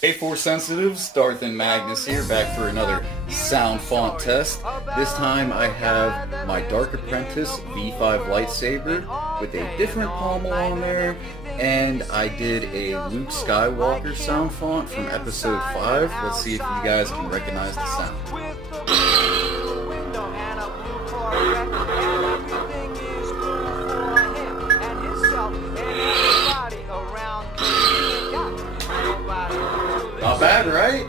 Hey Force Sensitives, Darth and Magnus here, back for another sound font test. This time I have my Dark Apprentice V5 lightsaber with a different pommel on there, and I did a Luke Skywalker sound font from episode 5. Let's see if you guys can recognize the sound. Not bad, right?